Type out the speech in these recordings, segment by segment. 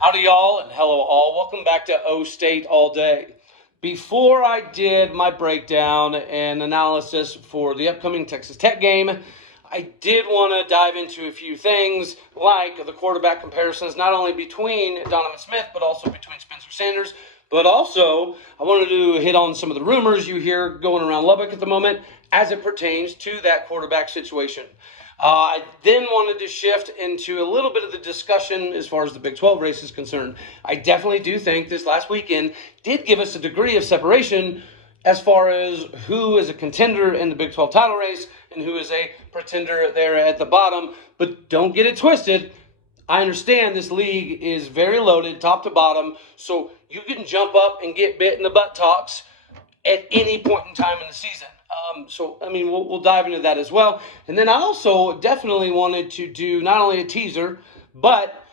Howdy, y'all, and hello, all. Welcome back to OState All Day. Before I did my breakdown and analysis for the upcoming Texas Tech game, I did want to dive into a few things like the quarterback comparisons, not only between Donovan Smith, but also between Spencer Sanders. But also, I wanted to hit on some of the rumors you hear going around Lubbock at the moment as it pertains to that quarterback situation. I then wanted to shift into a little bit of the discussion as far as the Big 12 race is concerned. I definitely do think this last weekend did give us a degree of separation as far as who is a contender in the Big 12 title race and who is a pretender there at the bottom. But don't get it twisted. I understand this league is very loaded, top to bottom, so you can jump up and get bit in the buttocks at any point in time in the season. We'll dive into that as well. And then I also definitely wanted to do not only a teaser, but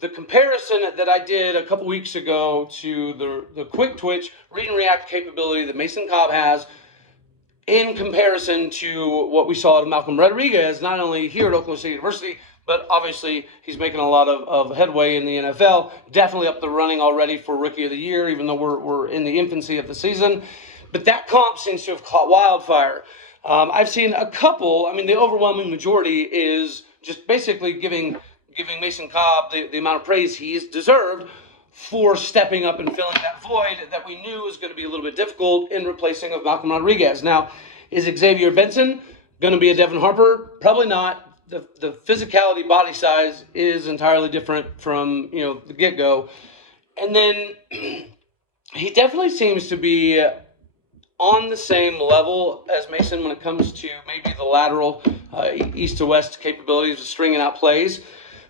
the comparison that I did a couple weeks ago to the quick twitch read and react capability that Mason Cobb has in comparison to what we saw at Malcolm Rodriguez, not only here at Oklahoma State University, but obviously he's making a lot of headway in the NFL. Definitely up the running already for Rookie of the Year, even though we're in the infancy of the season. But that comp seems to have caught wildfire. I've seen a couple. The overwhelming majority is just basically giving Mason Cobb the amount of praise he's deserved for stepping up and filling that void that we knew was going to be a little bit difficult in replacing of Malcolm Rodriguez. Now, is Xavier Benson going to be a Devin Harper? Probably not. The physicality, body size is entirely different from the get-go. And then he definitely seems to be on the same level as Mason when it comes to maybe the lateral east to west capabilities of stringing out plays.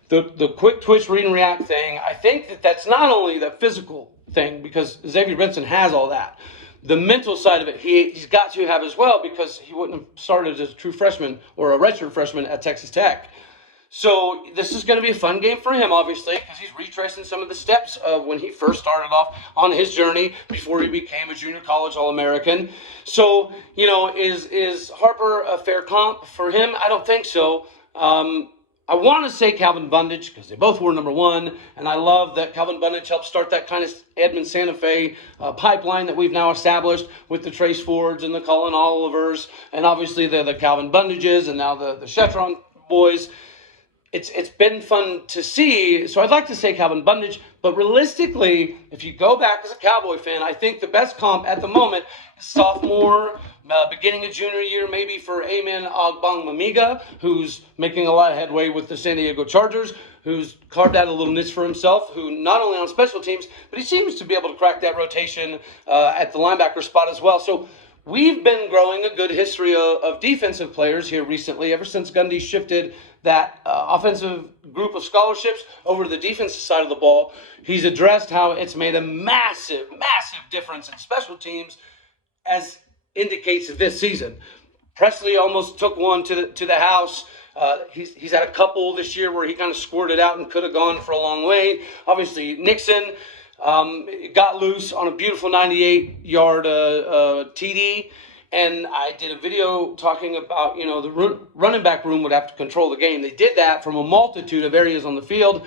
The quick twitch read and react thing, I think that's not only the physical thing, because Xavier Benson has all that. The mental side of it, he's got to have as well, because he wouldn't have started as a true freshman or a redshirt freshman at Texas Tech. So this is going to be a fun game for him, obviously, because he's retracing some of the steps of when he first started off on his journey before he became a junior college All-American. So, is Harper a fair comp for him? I don't think so. I want to say Calvin Bundage, because they both were number one, and I love that Calvin Bundage helped start that kind of Edmond Santa Fe pipeline that we've now established with the Trace Fords and the Cullen Olivers, and obviously the Calvin Bundages, and now the Shetron boys. It's been fun to see, so I'd like to say Calvin Bundage, but realistically, if you go back as a Cowboy fan, I think the best comp at the moment is sophomore, beginning of junior year, maybe for Amen Ogbongbemiga, who's making a lot of headway with the San Diego Chargers, who's carved out a little niche for himself, who not only on special teams, but he seems to be able to crack that rotation at the linebacker spot as well. So we've been growing a good history of defensive players here recently, ever since Gundy shifted that offensive group of scholarships over to the defensive side of the ball. He's addressed how it's made a massive, massive difference in special teams, as indicates this season. Presley almost took one to the house. He's had a couple this year where he kind of squirted out and could have gone for a long way. Obviously, Nixon got loose on a beautiful 98-yard TD. And I did a video talking about, the running back room would have to control the game. They did that from a multitude of areas on the field.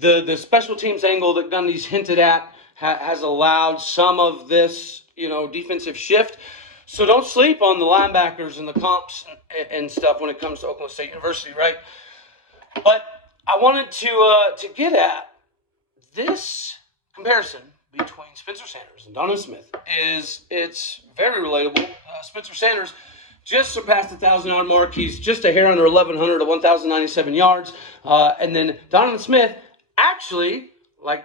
The special teams angle that Gundy's hinted at has allowed some of this, defensive shift. So don't sleep on the linebackers and the comps and stuff when it comes to Oklahoma State University, right? But I wanted to get at this comparison between Spencer Sanders and Donovan Smith it's very relatable. Spencer Sanders just surpassed the 1,000-yard mark. He's just a hair under 1,100 at 1,097 yards. And then Donovan Smith actually,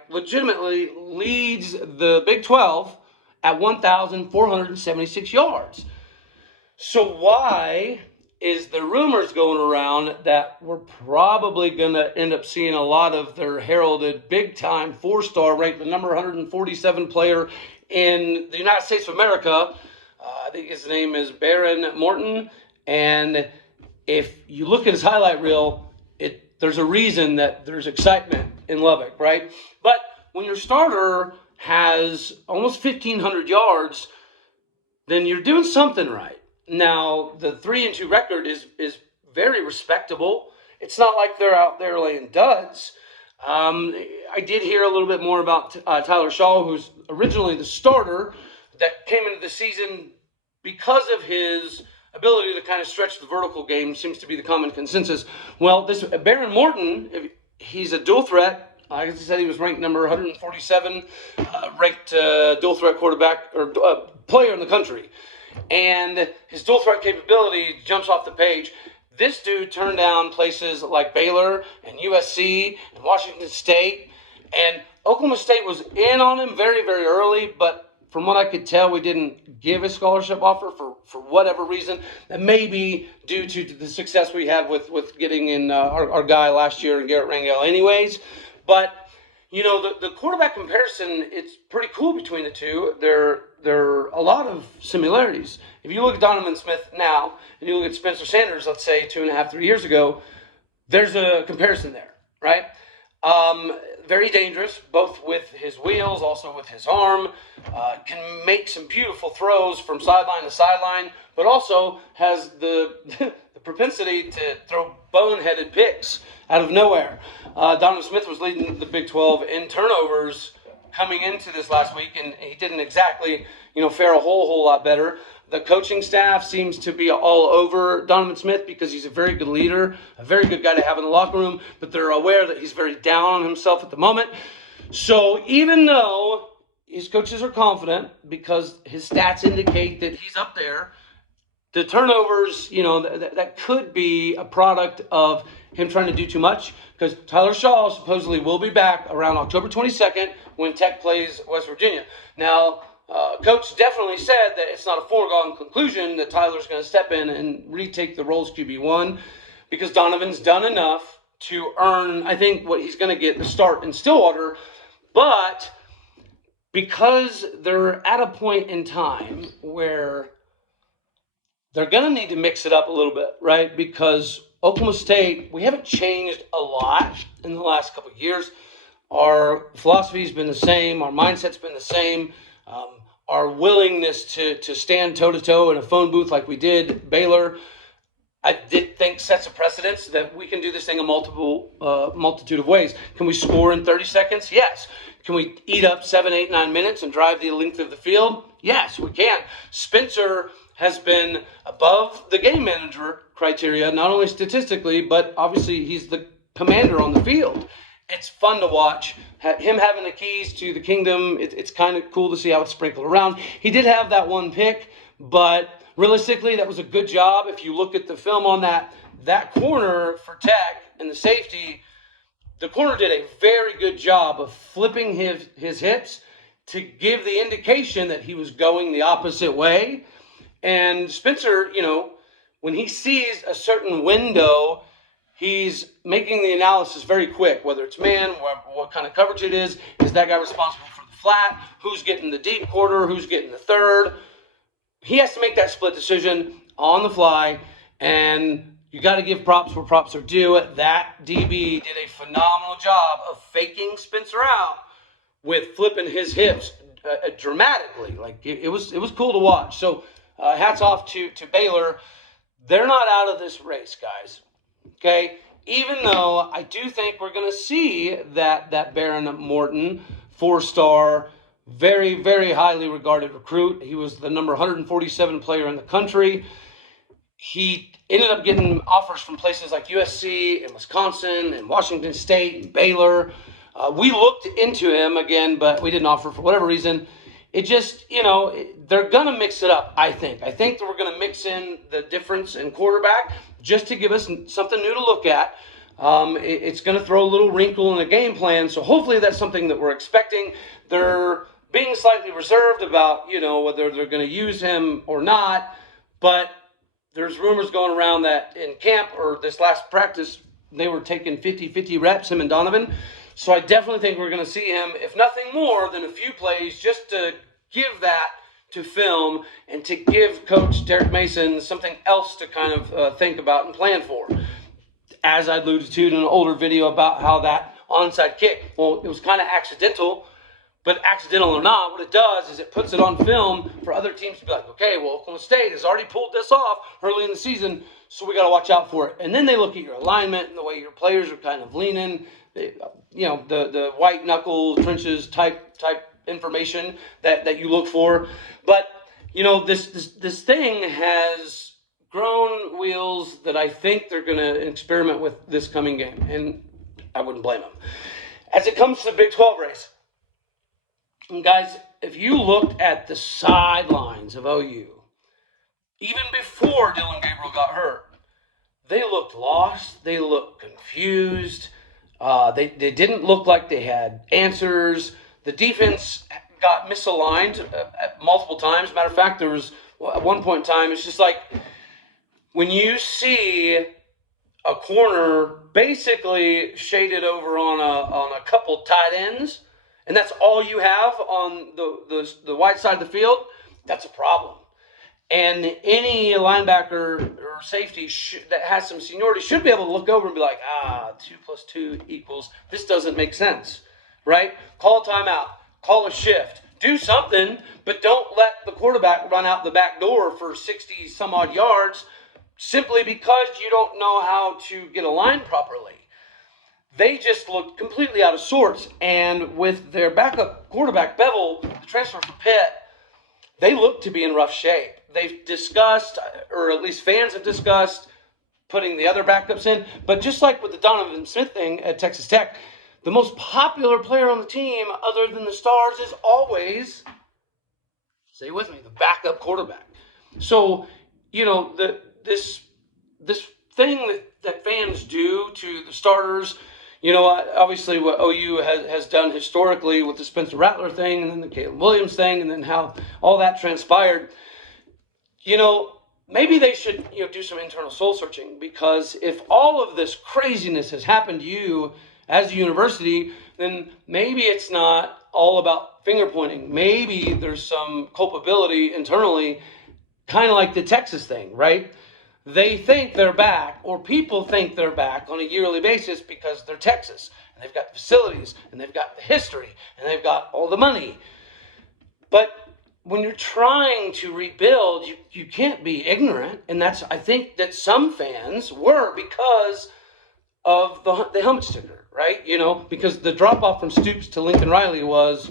legitimately leads the Big 12 at 1,476 yards. So why is the rumors going around that we're probably going to end up seeing a lot of their heralded big-time four-star ranked, the number 147 player in the United States of America? I think his name is Baron Morton. And if you look at his highlight reel, there's a reason that there's excitement in Lubbock, right? But when your starter has almost 1,500 yards, then you're doing something right. Now, the 3-2 record is very respectable. It's not like they're out there laying duds. I did hear a little bit more about Tyler Shaw, who's originally the starter that came into the season because of his ability to kind of stretch the vertical game, seems to be the common consensus. Well, this Baron Morton, he's a dual threat. Like I said, he was ranked number 147, ranked dual threat quarterback or player in the country. And his dual threat capability jumps off the page. This dude turned down places like Baylor and USC and Washington State. And Oklahoma State was in on him very, very early, but from what I could tell, we didn't give a scholarship offer for whatever reason. That may be due to the success we had with getting in our guy last year, Garrett Rangel anyways. But, you know, the quarterback comparison, it's pretty cool between the two. There are a lot of similarities. If you look at Donovan Smith now, and you look at Spencer Sanders, let's say 2.5, 3 years ago, there's a comparison there, right? Very dangerous, both with his wheels, also with his arm. Can make some beautiful throws from sideline to sideline, but also has the propensity to throw boneheaded picks out of nowhere. Donovan Smith was leading the Big 12 in turnovers coming into this last week, and he didn't exactly, fare a whole lot better. The coaching staff seems to be all over Donovan Smith because he's a very good leader, a very good guy to have in the locker room, but they're aware that he's very down on himself at the moment. So even though his coaches are confident because his stats indicate that he's up there, the turnovers, that could be a product of him trying to do too much, because Tyler Shaw supposedly will be back around October 22nd when Tech plays West Virginia. Now, Coach definitely said that it's not a foregone conclusion that Tyler's going to step in and retake the role as QB1, because Donovan's done enough to earn, I think, what he's going to get the start in Stillwater. But because they're at a point in time where they're going to need to mix it up a little bit, right? Because Oklahoma State, we haven't changed a lot in the last couple of years. Our philosophy's been the same. Our mindset's been the same. Our willingness to stand toe-to-toe in a phone booth like we did Baylor, I did think sets a precedence that we can do this thing a multitude of ways. Can we score in 30 seconds? Yes. Can we eat up 7, 8, 9 minutes and drive the length of the field? Yes, we can. Spencer has been above the game manager criteria, not only statistically, but obviously he's the commander on the field. It's fun to watch. Him having the keys to the kingdom, it's kind of cool to see how it's sprinkled around. He did have that one pick, but realistically, that was a good job. If you look at the film on that corner for Tech and the safety, the corner did a very good job of flipping his hips to give the indication that he was going the opposite way. And Spencer, when he sees a certain window, he's making the analysis very quick, whether it's man, what kind of coverage it is that guy responsible for the flat, who's getting the deep quarter, who's getting the third. He has to make that split decision on the fly, and you got to give props where props are due. That DB did a phenomenal job of faking Spencer out with flipping his hips dramatically. Like it was cool to watch. So hats off to Baylor. They're not out of this race, guys. Okay, even though I do think we're going to see that Baron Morton, 4-star, very, very highly regarded recruit. He was the number 147 player in the country. He ended up getting offers from places like USC and Wisconsin and Washington State and Baylor. We looked into him again, but we didn't offer for whatever reason. It just, they're going to mix it up, I think. I think that we're going to mix in the difference in quarterback just to give us something new to look at. It's going to throw a little wrinkle in the game plan, so hopefully that's something that we're expecting. They're being slightly reserved about, whether they're going to use him or not, but there's rumors going around that in camp or this last practice, they were taking 50-50 reps, him and Donovan. So I definitely think we're going to see him, if nothing more than a few plays, just to give that to film and to give Coach Derek Mason something else to kind of think about and plan for. As I alluded to in an older video about how that onside kick, well, it was kind of accidental, but accidental or not, what it does is it puts it on film for other teams to be like, okay, well, Oklahoma State has already pulled this off early in the season, so we got to watch out for it. And then they look at your alignment and the way your players are kind of leaning. the white knuckle trenches type information that you look for. But this thing has grown wheels that I think they're going to experiment with this coming game, and I wouldn't blame them. As it comes to the Big 12 race, and guys, if you looked at the sidelines of OU, even before Dylan Gabriel got hurt, they looked lost. They looked confused. They didn't look like they had answers. The defense got misaligned multiple times. Matter of fact, there was at one point in time, it's just like when you see a corner basically shaded over on a couple tight ends, and that's all you have on the white side of the field, that's a problem. And any linebacker or safety that has some seniority should be able to look over and be like, 2 + 2 equals, this doesn't make sense, right? Call a timeout, call a shift, do something, but don't let the quarterback run out the back door for 60 some odd yards simply because you don't know how to get a line properly. They just looked completely out of sorts. And with their backup quarterback, Bevel, the transfer from Pitt, they look to be in rough shape. They've discussed, or at least fans have discussed, putting the other backups in. But just like with the Donovan Smith thing at Texas Tech, the most popular player on the team, other than the stars, is always, say with me, the backup quarterback. So, this thing that fans do to the starters, obviously what OU has done historically with the Spencer Rattler thing and then the Caleb Williams thing and then how all that transpired, maybe they should, do some internal soul searching, because if all of this craziness has happened to you as a university, then maybe it's not all about finger pointing. Maybe there's some culpability internally, kind of like the Texas thing, right? They think they're back, or people think they're back on a yearly basis because they're Texas, and they've got the facilities, and they've got the history, and they've got all the money. But when you're trying to rebuild, you can't be ignorant, and I think that some fans were because of the helmet sticker, right? Because the drop-off from Stoops to Lincoln Riley was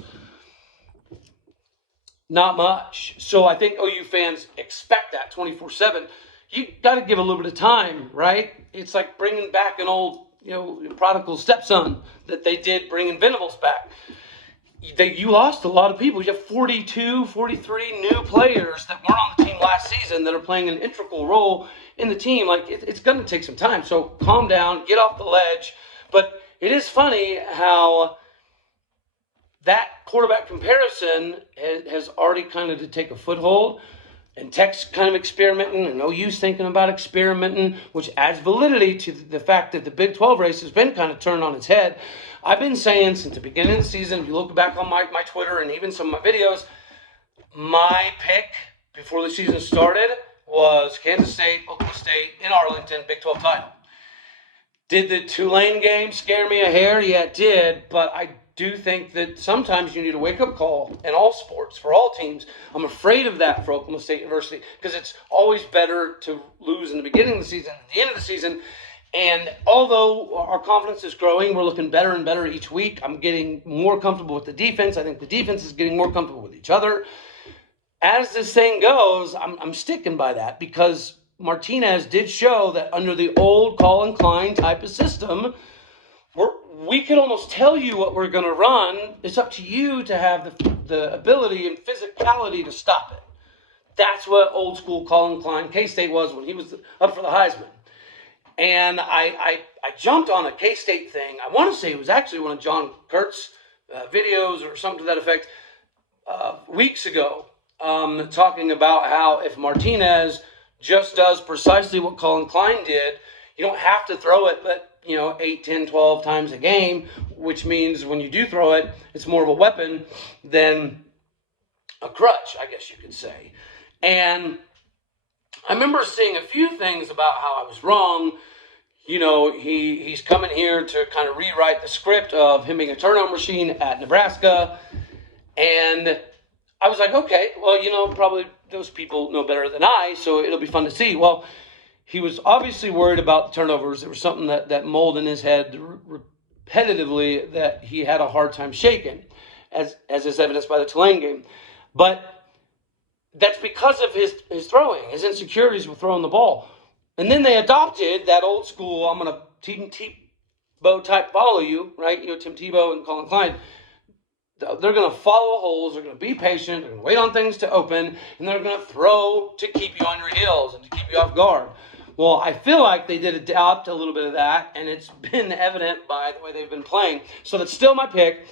not much. So I think OU fans expect that 24/7. You got to give a little bit of time, right? It's like bringing back an old, prodigal stepson that they did bringing Venables back. You lost a lot of people. You have 42, 43 new players that weren't on the team last season that are playing an integral role in the team. Like, it's going to take some time. So calm down, get off the ledge. But it is funny how that quarterback comparison has already kind of to take a foothold. And Tech's kind of experimenting, and OU's thinking about experimenting, which adds validity to the fact that the Big 12 race has been kind of turned on its head. I've been saying since the beginning of the season, if you look back on my Twitter and even some of my videos, my pick before the season started was Kansas State, Oklahoma State, in Arlington, Big 12 title. Did the Tulane game scare me a hair? Yeah, it did, but I do think that sometimes you need a wake-up call in all sports, for all teams. I'm afraid of that for Oklahoma State University because it's always better to lose in the beginning of the season than the end of the season. And although our confidence is growing, we're looking better and better each week. I'm getting more comfortable with the defense. I think the defense is getting more comfortable with each other. As this thing goes, I'm sticking by that because Martinez did show that under the old Colin Klein type of system, we can almost tell you what we're going to run. It's up to you to have the ability and physicality to stop it. That's what old school Colin Klein K-State was when he was up for the Heisman. And I jumped on a K-State thing. I want to say it was actually one of John Kurtz's videos or something to that effect weeks ago, talking about how if Martinez just does precisely what Colin Klein did, you don't have to throw it, but 8, 10, 12 times a game, which means when you do throw it, it's more of a weapon than a crutch, I guess you could say. And I remember seeing a few things about how I was wrong. He's coming here to kind of rewrite the script of him being a turnover machine at Nebraska. And I was like, okay, well, probably those people know better than I, so it'll be fun to see. Well, he was obviously worried about the turnovers. There was something that mold in his head competitively that he had a hard time shaking, as is evidenced by the Tulane game. But that's because of his throwing, his insecurities with throwing the ball. And then they adopted that old school, I'm going to Tim Tebow type follow you, right? Tim Tebow and Colin Klein. They're going to follow holes. They're going to be patient. They're going to wait on things to open. And they're going to throw to keep you on your heels and to keep you off guard. Well, I feel like they did adopt a little bit of that, and it's been evident by the way they've been playing. So that's still my pick.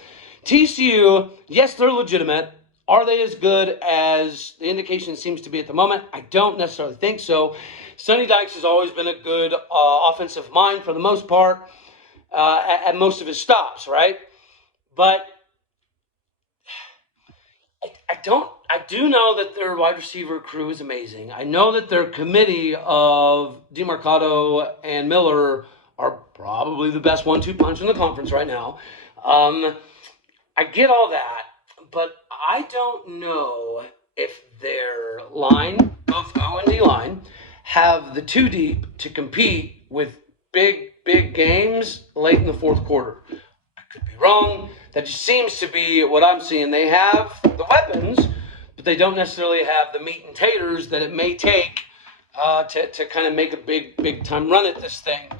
TCU, yes, they're legitimate. Are they as good as the indication seems to be at the moment? I don't necessarily think so. Sonny Dykes has always been a good offensive mind for the most part at most of his stops, right? But I do know that their wide receiver crew is amazing. I know that their committee of DeMarcado and Miller are probably the best 1-2 punch in the conference right now. I get all that, but I don't know if their line, both O and D line, have the two deep to compete with big games late in the fourth quarter. I could be wrong. That just seems to be what I'm seeing. They have the weapons, but they don't necessarily have the meat and taters that it may take to kind of make a big time run at this thing.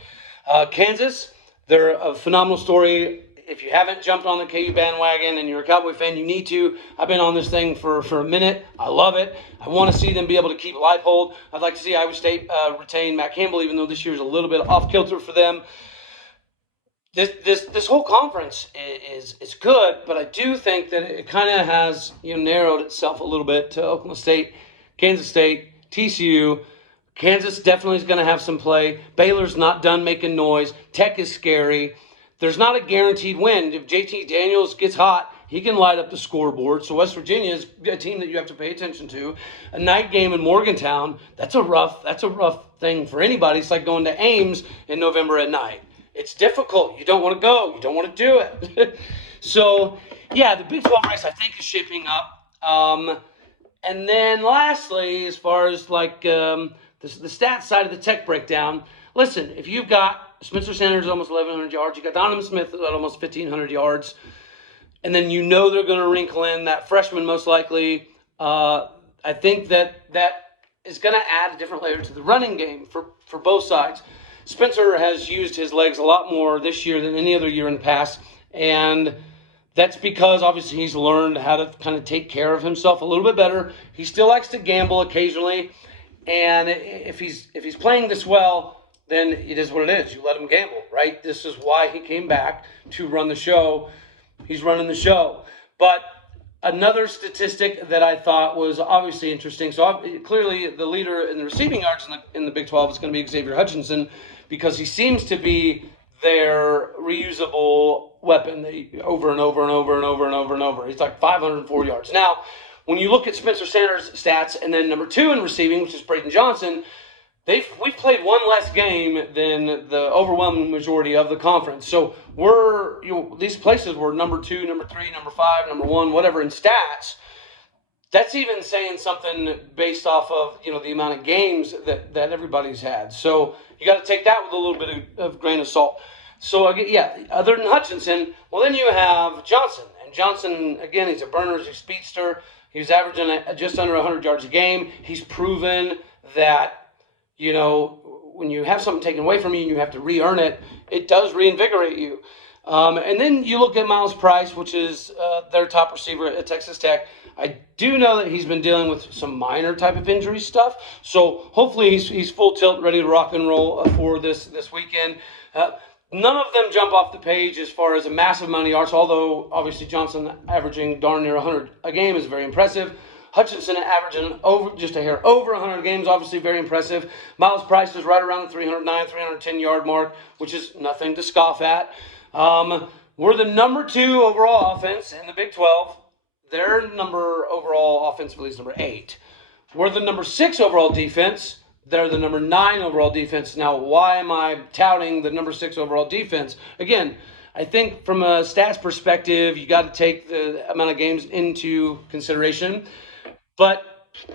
Kansas, they're a phenomenal story. If you haven't jumped on the KU bandwagon and you're a Cowboy fan, you need to. I've been on this thing for a minute. I love it. I want to see them be able to keep live hold. I'd like to see Iowa State retain Matt Campbell, even though this year's a little bit off kilter for them. This whole conference is good, but I do think that it kind of has narrowed itself a little bit to Oklahoma State, Kansas State, TCU. Kansas definitely is going to have some play. Baylor's not done making noise. Tech is scary. There's not a guaranteed win. If JT Daniels gets hot, he can light up the scoreboard. So West Virginia is a team that you have to pay attention to. A night game in Morgantown, that's a rough thing for anybody. It's like going to Ames in November at night. It's difficult. You don't want to go. You don't want to do it. So, yeah, the Big 12 race I think is shaping up. And then lastly, as far as like the stats side of the Tech breakdown, listen, if you've got Spencer Sanders almost 1,100 yards, you got Donovan Smith at almost 1,500 yards, and then they're going to wrinkle in that freshman most likely. I think that is going to add a different layer to the running game for both sides. Spencer has used his legs a lot more this year than any other year in the past, and that's because obviously he's learned how to kind of take care of himself a little bit better. He still likes to gamble occasionally, and if he's playing this well, then it is what it is. You let him gamble, right? This is why he came back to run the show. He's running the show. But another statistic that I thought was obviously interesting. So clearly the leader in the receiving yards in the Big 12 is going to be Xavier Hutchinson, because he seems to be their reusable weapon over and over and over and over and over and over. He's like 504 yards. Now, when you look at Spencer Sanders' stats, and then number 2 in receiving, which is Braden Johnson, we've played one less game than the overwhelming majority of the conference. So these places were number 2, number 3, number 5, number 1, whatever in stats. That's even saying something based off of the amount of games that everybody's had. So you got to take that with a little bit of grain of salt. So other than Hutchinson, well then you have Johnson, and Johnson again, he's a burner, he's a speedster. He's averaging just under 100 yards a game. He's proven that when you have something taken away from you and you have to re-earn it, it does reinvigorate you. And then you look at Miles Price, which is their top receiver at Texas Tech. I do know that he's been dealing with some minor type of injury stuff. So hopefully he's full tilt, ready to rock and roll for this weekend. None of them jump off the page as far as a massive amount of yards, although obviously Johnson averaging darn near 100 a game is very impressive. Hutchinson averaging just a hair over 100 games, obviously very impressive. Miles Price is right around the 309, 310-yard mark, which is nothing to scoff at. We're the number 2 overall offense in the Big 12. Their number overall offensively is number 8. We're the number 6 overall defense. They're the number 9 overall defense. Now, why am I touting the number 6 overall defense? Again, I think from a stats perspective, you got to take the amount of games into consideration. But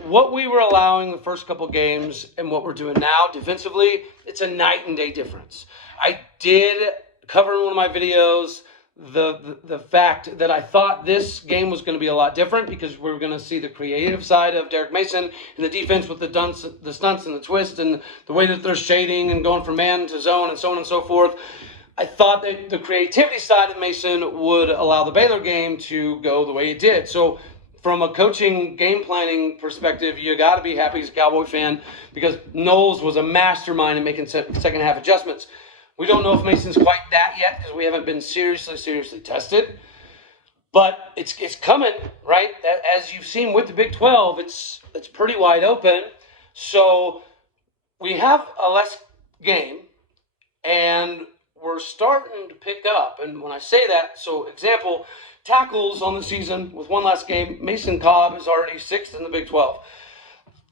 what we were allowing the first couple games and what we're doing now defensively, it's a night and day difference. I did cover in one of my videos the fact that I thought this game was going to be a lot different because we were going to see the creative side of Derek Mason and the defense with the stunts and the twist and the way that they're shading and going from man to zone and so on and so forth. I thought that the creativity side of Mason would allow the Baylor game to go the way it did. So from a coaching game planning perspective, you got to be happy as a Cowboy fan because Knowles was a mastermind in making second half adjustments. We don't know if Mason's quite that yet because we haven't been seriously tested. But it's coming, right? As you've seen with the Big 12, it's pretty wide open. So we have a less game, and we're starting to pick up. And when I say that, so example, tackles on the season with one last game, Mason Cobb is already 6th in the Big 12.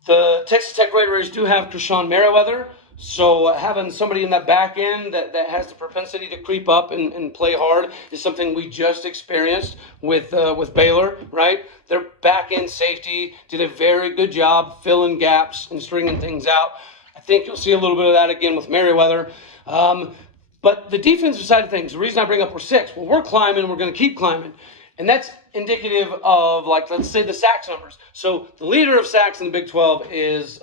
The Texas Tech Red Raiders do have Krishawn Merriweather. So having somebody in that back end that has the propensity to creep up and play hard is something we just experienced with Baylor, right? Their back end safety did a very good job filling gaps and stringing things out. I think you'll see a little bit of that again with Merriweather. But the defensive side of things, the reason I bring up we're 6, well, we're climbing, we're going to keep climbing. And that's indicative of, like, let's say the sacks numbers. So the leader of sacks in the Big 12 is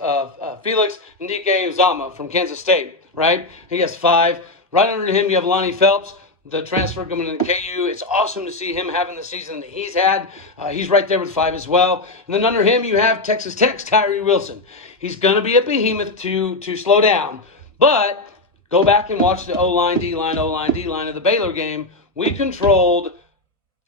Felix Ndike-Uzama from Kansas State, right? He has 5. Right under him, you have Lonnie Phelps, the transfer coming to KU. It's awesome to see him having the season that he's had. He's right there with 5 as well. And then under him, you have Texas Tech's Tyree Wilson. He's going to be a behemoth to slow down. But go back and watch the O-line, D-line of the Baylor game. We controlled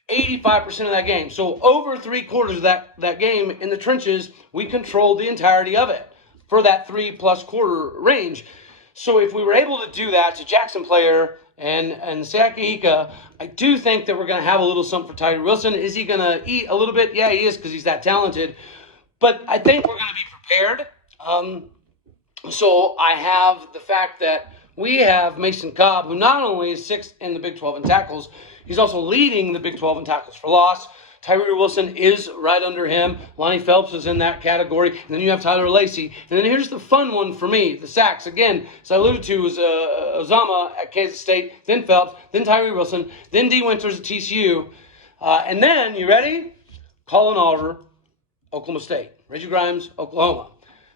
85% of that game. So over 3/4 of that game in the trenches, we controlled the entirety of it for that 3+ quarter range. So if we were able to do that to Jackson Player and Seaki Ika, I do think that we're going to have a little something for Tyree Wilson. Is he going to eat a little bit? Yeah, he is because he's that talented. But I think we're going to be prepared. So I have the fact that we have Mason Cobb, who not only is 6th in the Big 12 in tackles, he's also leading the Big 12 in tackles for loss. Tyree Wilson is right under him. Lonnie Phelps is in that category. And then you have Tyler Lacey. And then here's the fun one for me, the sacks. Again, as I alluded to, was Uzama at Kansas State, then Phelps, then Tyree Wilson, then D. Winters at TCU. And then, you ready? Colin Oliver, Oklahoma State. Reggie Grimes, Oklahoma.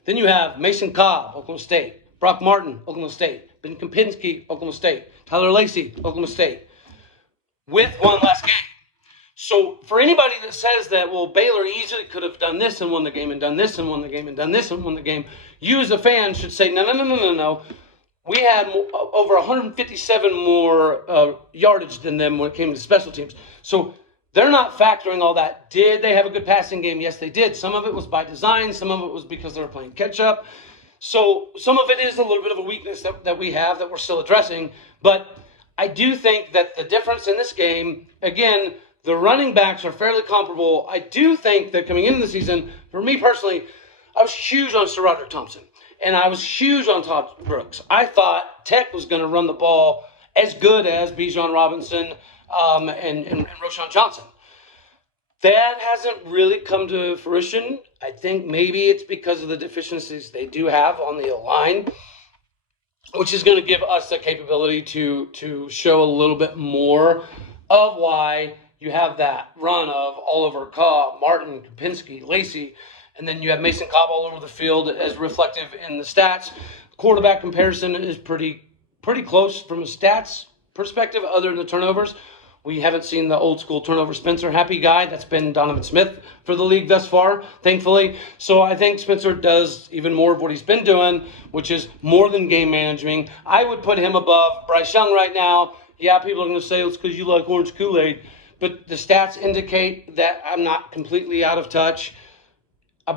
Then you have Mason Cobb, Oklahoma State. Brock Martin, Oklahoma State. Ben Kempinski, Oklahoma State. Tyler Lacey, Oklahoma State. With one last game. So for anybody that says that, well, Baylor easily could have done this and won the game and done this and won the game and done this and won the game, you as a fan should say, no. We had over 157 more yardage than them when it came to special teams. So they're not factoring all that. Did they have a good passing game? Yes, they did. Some of it was by design. Some of it was because they were playing catch-up. So some of it is a little bit of a weakness that we have that we're still addressing. But I do think that the difference in this game, again, the running backs are fairly comparable. I do think that coming into the season, for me personally, I was huge on Sir Roderick Thompson. And I was huge on Todd Brooks. I thought Tech was going to run the ball as good as Bijan Robinson and Roschon Johnson. That hasn't really come to fruition. I think maybe it's because of the deficiencies they do have on the O-line, which is going to give us the capability to show a little bit more of why you have that run of Oliver, Cobb, Martin, Kempinski, Lacey, and then you have Mason Cobb all over the field as reflective in the stats. Quarterback comparison is pretty close from a stats perspective other than the turnovers. We haven't seen the old school turnover Spencer happy guy. That's been Donovan Smith for the league thus far, thankfully. So I think Spencer does even more of what he's been doing, which is more than game managing. I would put him above Bryce Young right now. Yeah, people are going to say it's because you like orange Kool-Aid. But the stats indicate that I'm not completely out of touch.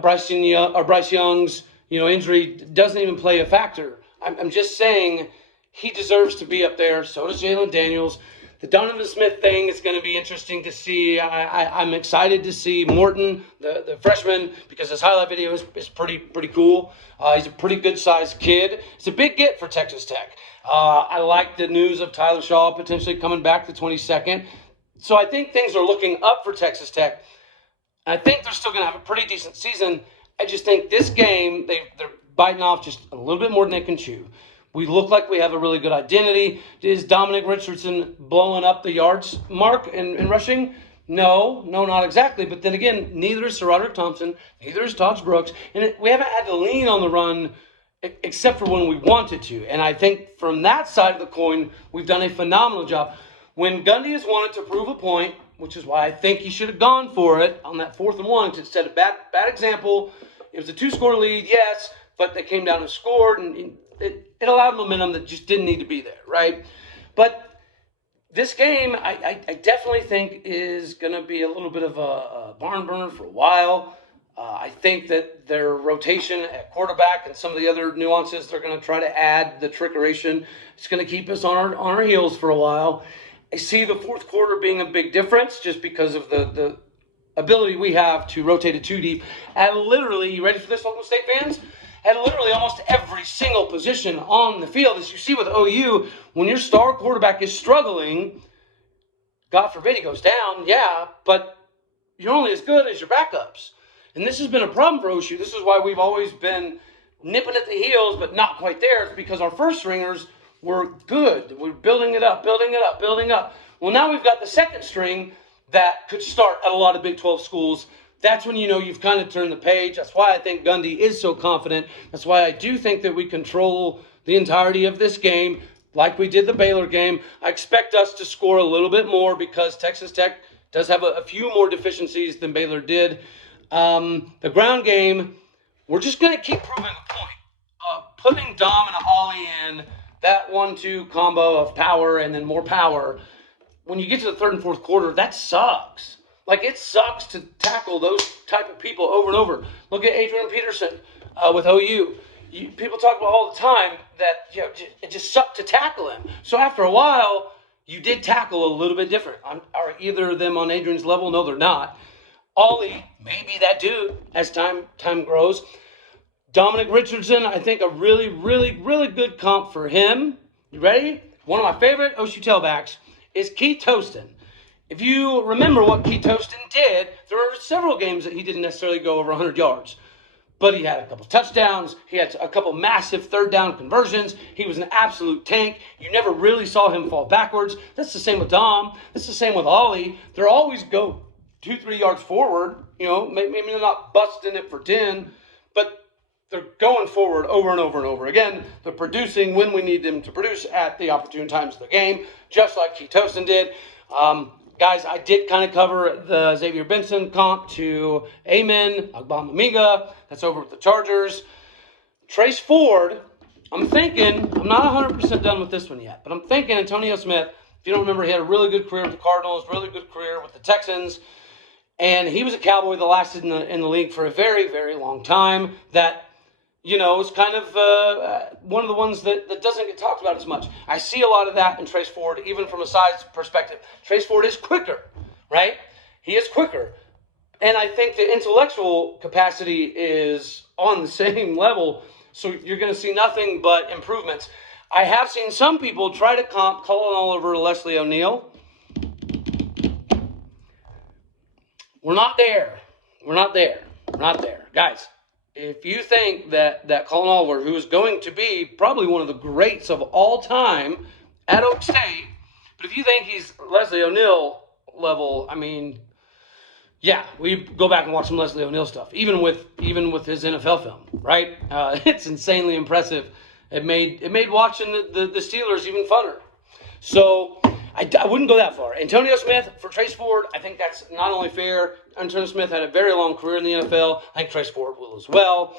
Bryce Young's injury doesn't even play a factor. I'm just saying he deserves to be up there. So does Jalen Daniels. The Donovan Smith thing is going to be interesting to see. I'm excited to see Morton, the freshman, because his highlight video is pretty cool. He's a pretty good-sized kid. It's a big get for Texas Tech. I like the news of Tyler Shaw potentially coming back the 22nd. So I think things are looking up for Texas Tech. I think they're still going to have a pretty decent season. I just think this game, they're biting off just a little bit more than they can chew. We look like we have a really good identity. Is Dominic Richardson blowing up the yards mark in rushing? No, not exactly. But then again, neither is Sir Roderick Thompson, neither is Todd Brooks. And we haven't had to lean on the run except for when we wanted to. And I think from that side of the coin, we've done a phenomenal job. When Gundy has wanted to prove a point, which is why I think he should have gone for it on that 4th and 1, because it set a bad example. It was a 2-score lead, yes, but they came down and scored, and it allowed momentum that just didn't need to be there, right? But this game, I definitely think is going to be a little bit of a barn burner for a while. I think that their rotation at quarterback and some of the other nuances they're going to try to add, the trickeration, it's going to keep us on our heels for a while. I see the 4th quarter being a big difference just because of the ability we have to rotate it too deep. And literally, you ready for this, Oklahoma State fans? At literally almost every single position on the field, as you see with OU, when your star quarterback is struggling, God forbid he goes down, yeah, but you're only as good as your backups. And this has been a problem for OSU. This is why we've always been nipping at the heels, but not quite there. It's because our first stringers were good. We're building it up. Well, now we've got the second string that could start at a lot of Big 12 schools. That's when you know you've kind of turned the page. That's why I think Gundy is so confident. That's why I do think that we control the entirety of this game like we did the Baylor game. I expect us to score a little bit more because Texas Tech does have a few more deficiencies than Baylor did. The ground game, we're just going to keep proving the point. Putting Dom and Ollie in, that 1-2 combo of power and then more power, when you get to the 3rd and 4th quarter, that sucks. Like, it sucks to tackle those type of people over and over. Look at Adrian Peterson with OU. People talk about all the time that it just sucked to tackle him. So after a while, you did tackle a little bit different. Are either of them on Adrian's level? No, they're not. Ollie may be that dude as time grows. Dominic Richardson, I think a really, really, really good comp for him. You ready? One of my favorite OSU tailbacks is Keith Toston. If you remember what Keith Toston did, there were several games that he didn't necessarily go over 100 yards. But he had a couple touchdowns. He had a couple massive 3rd down conversions. He was an absolute tank. You never really saw him fall backwards. That's the same with Dom. That's the same with Ollie. They're always go 2-3 yards forward. Maybe they're not busting it for 10, but they're going forward over and over and over again. They're producing when we need them to produce at the opportune times of the game, just like Keith Toston did. Guys, I did kind of cover the Xavier Benson comp to Amen Agbamamiga. That's over with the Chargers. Trace Ford, I'm not 100% done with this one yet, but I'm thinking Antonio Smith, if you don't remember, he had a really good career with the Cardinals, really good career with the Texans, and he was a Cowboy that lasted in the league for a very, very long time. That is kind of one of the ones that doesn't get talked about as much. I see a lot of that in Trace Ford, even from a size perspective. Trace Ford is quicker, right? He is quicker. And I think the intellectual capacity is on the same level, so you're going to see nothing but improvements. I have seen some people try to comp Colin Oliver to Leslie O'Neal. We're not there. Guys, if you think that Colin Oliver, who is going to be probably one of the greats of all time at Oak State, but if you think he's Leslie O'Neal level, we go back and watch some Leslie O'Neal stuff, even with his NFL film, right? It's insanely impressive. It made watching the Steelers even funner. So I wouldn't go that far. Antonio Smith for Trace Ford, I think that's not only fair. Antonio Smith had a very long career in the NFL. I think Trace Ford will as well.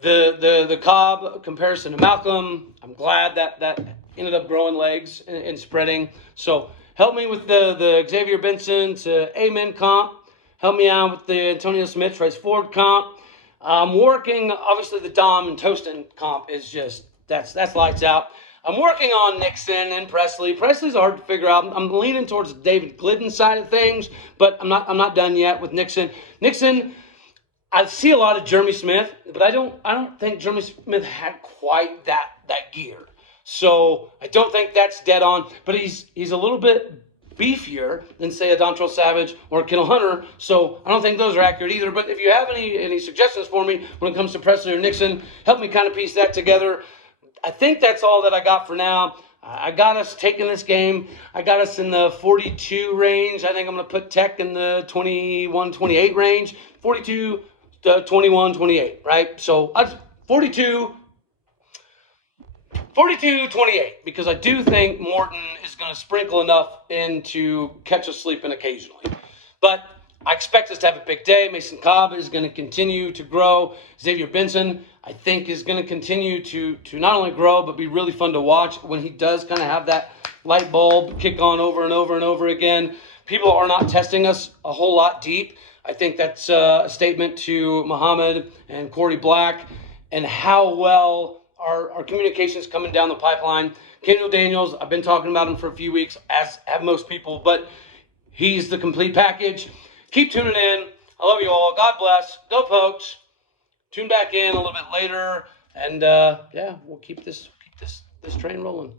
The Cobb comparison to Malcolm, I'm glad that ended up growing legs and spreading. So help me with the Xavier Benson to Amen comp. Help me out with the Antonio Smith, Trace Ford comp. I'm working, obviously the Dom and Toston comp is just, that's lights out. I'm working on Nixon and Presley. Presley's hard to figure out. I'm leaning towards the David Glidden side of things, but I'm not done yet with Nixon. Nixon, I see a lot of Jeremy Smith, but I don't think Jeremy Smith had quite that gear. So I don't think that's dead on, but he's a little bit beefier than, say, a Dontrell Savage or a Kendall Hunter, so I don't think those are accurate either. But if you have any suggestions for me when it comes to Presley or Nixon, help me kind of piece that together. I think that's all that I got for now. I got us taking this game. I got us in the 42 range. I think I'm going to put Tech in the 21-28 range. 42 to 21-28, right? So 42-28, because I do think Morton is going to sprinkle enough in to catch us sleeping occasionally. But I expect us to have a big day. Mason Cobb is going to continue to grow. Xavier Benson, I think, is going to continue to not only grow, but be really fun to watch when he does kind of have that light bulb kick on over and over and over again. People are not testing us a whole lot deep. I think that's a statement to Muhammad and Corey Black and how well our communication is coming down the pipeline. Kendall Daniels, I've been talking about him for a few weeks, as have most people, but he's the complete package. Keep tuning in. I love you all. God bless. Go Pokes. Tune back in a little bit later, and we'll keep this train rolling.